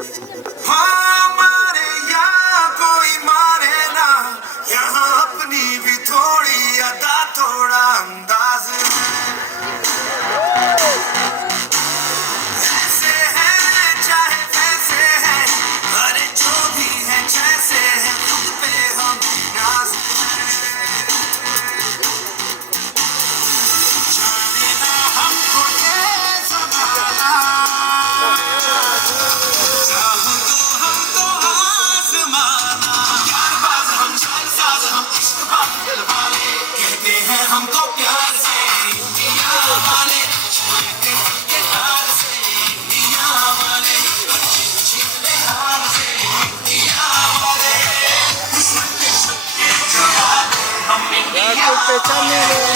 हाँ मारे या कोई मारे ना, यहाँ अपनी भी थोड़ी अदा थोड़ा अंदाज है। ऐसे हैं चाहे वैसे हैं, अरे जो भी है जैसे है, खुद पे हम नाज है। जाने ना हमको ये ज़माना, चाहो तो हमको आज़माना। यारबाज़ हम, जालसाज़ हम, इश्क़बाज़ दिलवाले, कहते हैं हमको प्यार से इंडिया वाले, छुएंगे के तार से इंडिया वाले, छीन ले हार से इंडिया वाले, दुश्मन के छक्के जवाब हम इंडिया वाले।